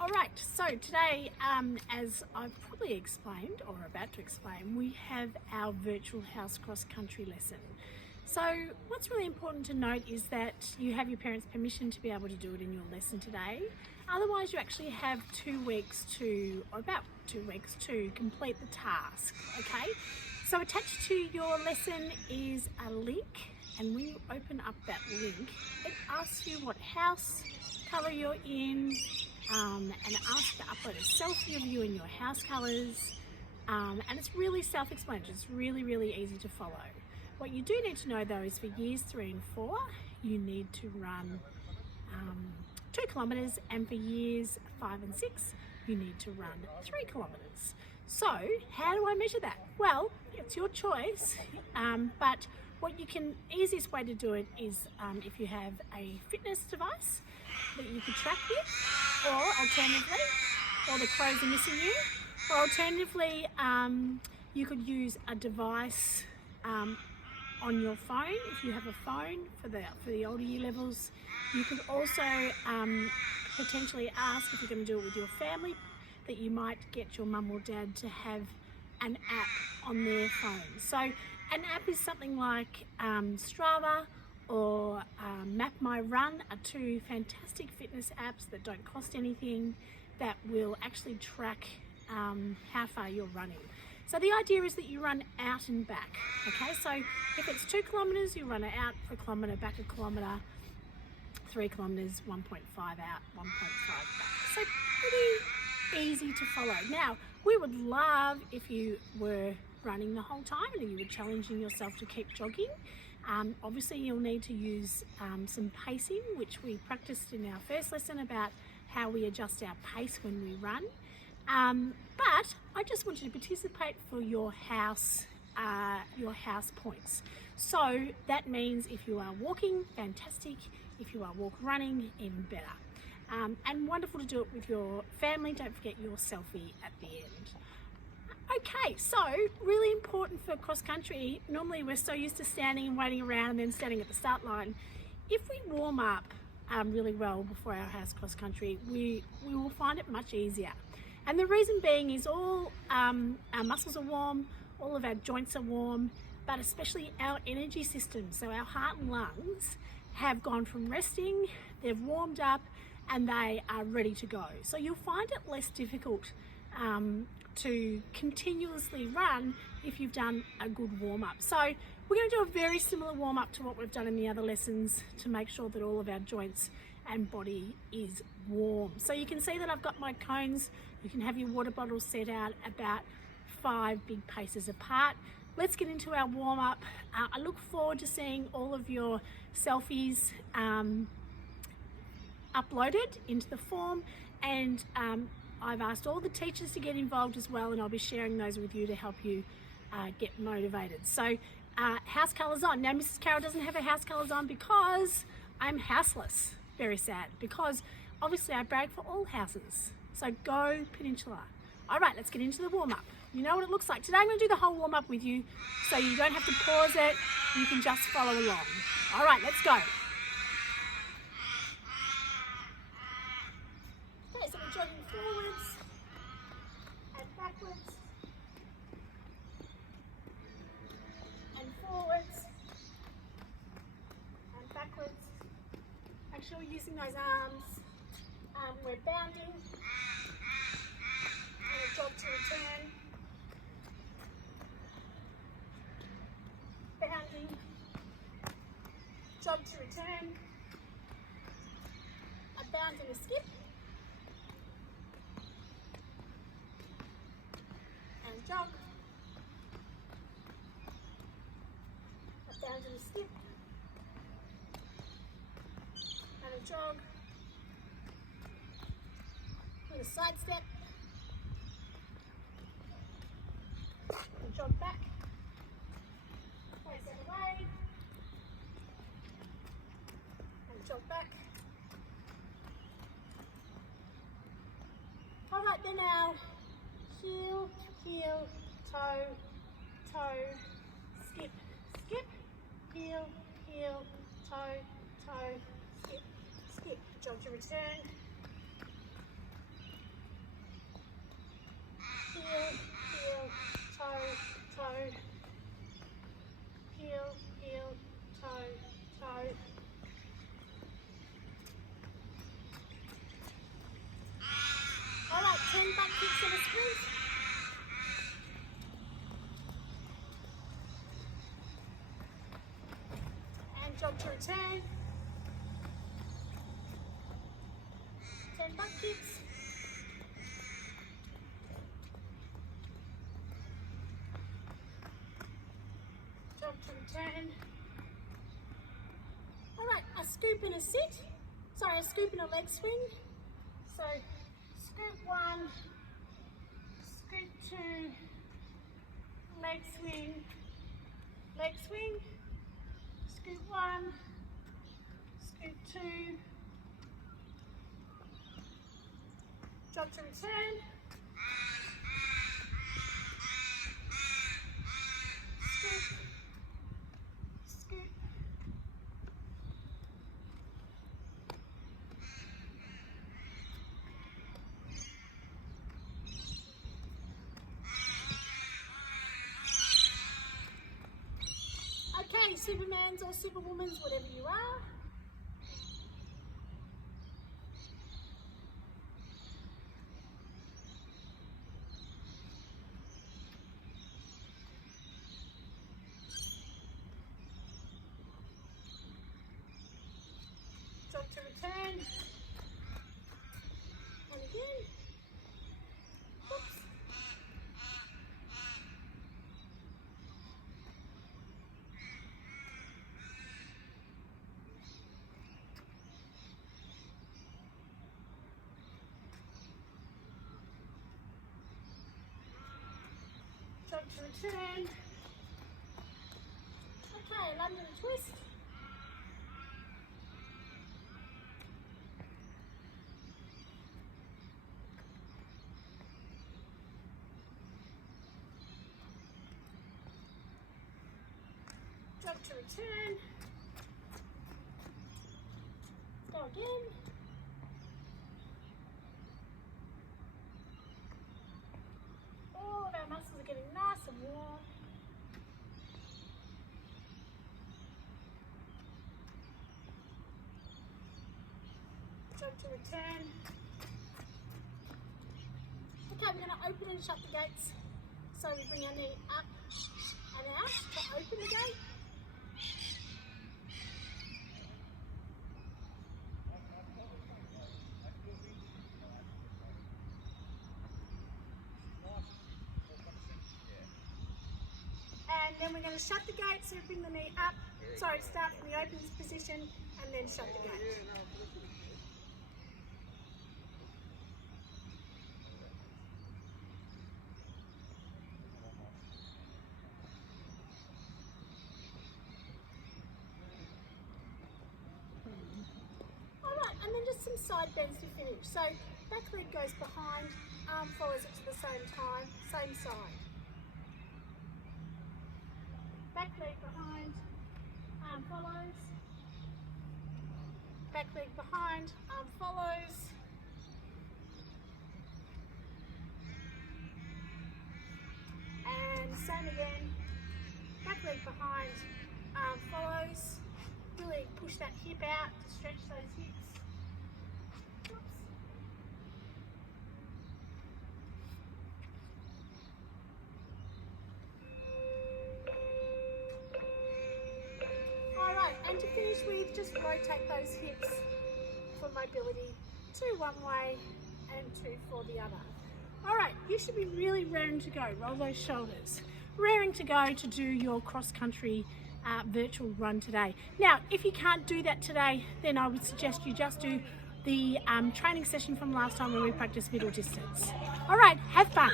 Alright, so today, as I've probably explained or about to explain, we have our virtual house cross country lesson. So what's really important to note is that you have your parents' permission to be able to do it in your lesson today. Otherwise you actually have 2 weeks to, or about 2 weeks to complete the task, okay? So attached to your lesson is a link, and when you open up that link, it asks you what house colour you're in, and it asks you to upload a selfie of you in your house colours, and it's really self-explanatory. It's really easy to follow. What you do need to know though is for years 3 and 4 you need to run 2 kilometres, and for years 5 and 6 you need to run 3 kilometres. So how do I measure that? Well, it's your choice, but easiest way to do it is if you have a fitness device that you could track with, or alternatively, or the crows are missing you, or alternatively you could use a device on your phone. If you have a phone for the older year levels, you could also potentially ask, if you're going to do it with your family, that you might get your mum or dad to have an app on their phone. So an app is something like Strava or Map My Run are 2 fantastic fitness apps that don't cost anything, that will actually track how far you're running. So the idea is that you run out and back, okay? So if it's 2 kilometres, you run it out for a kilometre, back a kilometre, 3 kilometres, 1.5 out, 1.5 back. So pretty easy to follow. Now, we would love if you were running the whole time and you were challenging yourself to keep jogging. Obviously you'll need to use some pacing, which we practiced in our first lesson about how we adjust our pace when we run. But I just want you to participate for your house points. So that means if you are walking, fantastic. If you are running, even better. And wonderful to do it with your family. Don't forget your selfie at the end. Okay, so really important for cross country. Normally we're so used to standing and waiting around and then standing at the start line. If we warm up really well before our house cross country, we will find it much easier. And the reason being is all our muscles are warm, all of our joints are warm, but especially our energy system. So our heart and lungs have gone from resting, they've warmed up, and they are ready to go. So you'll find it less difficult to continuously run if you've done a good warm-up. So we're going to do a very similar warm-up to what we've done in the other lessons to make sure that all of our joints and body is warm. So you can see that I've got my cones. You can have your water bottles set out about 5 big paces apart. Let's get into our warm-up. I look forward to seeing all of your selfies uploaded into the form, and I've asked all the teachers to get involved as well, and I'll be sharing those with you to help you get motivated. So house colours on. Now Mrs. Carroll doesn't have her house colours on because I'm houseless. Very sad, because obviously I brag for all houses. So go Peninsula. All right, let's get into the warm-up. You know what it looks like. Today I'm going to do the whole warm-up with you, so you don't have to pause it. You can just follow along. All right, let's go. Okay, so we're jogging forwards and backwards and forwards and backwards. Make sure we're using those arms. We're bounding and a jog to return. Bounding, jog to return, a bound and a skip, and jog, a bound and a skip, and a jog, with a side step, and jog back. Away, and jog back. All right, then now heel, heel, toe, toe, skip, skip, heel, heel, toe, toe, skip, skip. Jog to return. kicks and a sprint. And jog to return. 10 butt kicks. Jog to return. Alright, a scoop and a sit. Sorry, a scoop and a leg swing. So, scoop 1, scoop 2, leg swing, scoop 1, scoop 2, jog to return, scoop, scoop, okay, Supermans or Superwomans, whatever you are. Jog to return. And again. Oops. Jog to return. Okay, London twist. Jog to return. Go again. All of our muscles are getting nice and warm. Jog to return. Okay, we're going to open and shut the gates. So we bring our knee up and out to open the gate. And then we're going to shut the gate, so we bring the knee up. Sorry, start from the open position and then shut the gate. Alright, and then just some side bends to finish. So back leg goes behind, arm follows it to the same time, same side. Back leg behind, arm follows. Back leg behind, arm follows. And same again. Back leg behind, arm follows. Really push that hip out to stretch those hips. Oops. And to finish with, just rotate those hips for mobility, 2 one way and 2 for the other. Alright, you should be really raring to go. Roll those shoulders. Raring to go to do your cross-country virtual run today. Now, if you can't do that today, then I would suggest you just do the training session from last time when we practiced middle distance. Alright, have fun.